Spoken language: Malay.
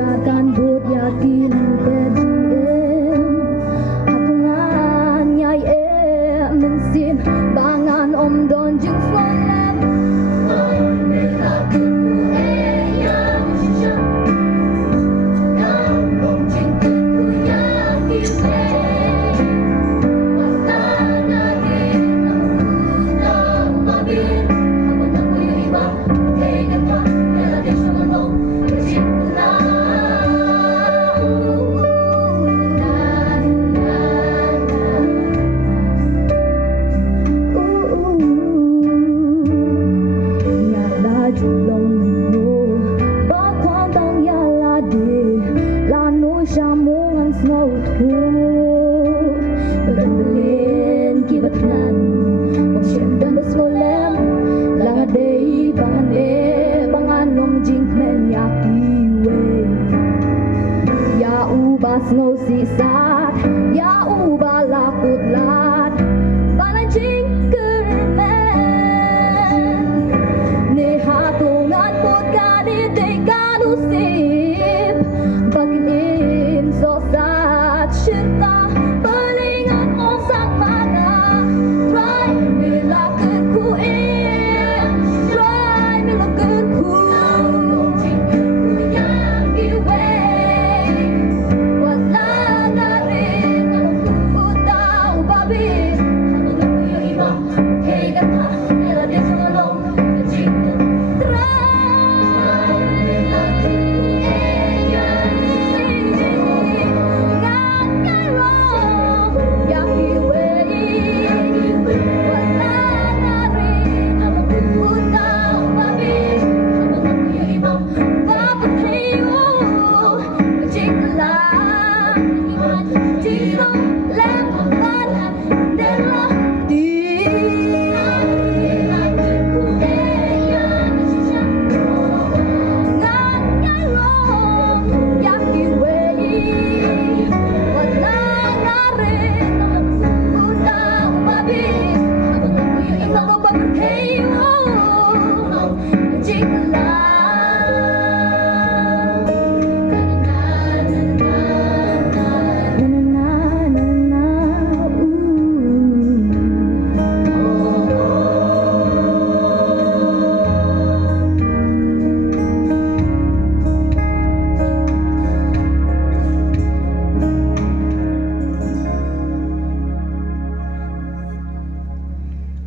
Jakan bud yakin kedim Hatungan nyai mensin Bangan om don jing swalem Shamungan snow tu Berembelin kibatran Pagsyem dan bersolem Langadei bangane Banganong jingkmen yakiwe Ya uba snow sisat Ya uba lakut lat Balan jingkermen Ni hatungan put kadidei kadusip Bagin sosat syirta Pelingan osak mana Try milakirku Try milakirku Jingkerku yang giway Wala na rin Aku tahu babi Habang ako yung iba Hey gata Nila din sa malong Jingker Try milakirku Hey, oh,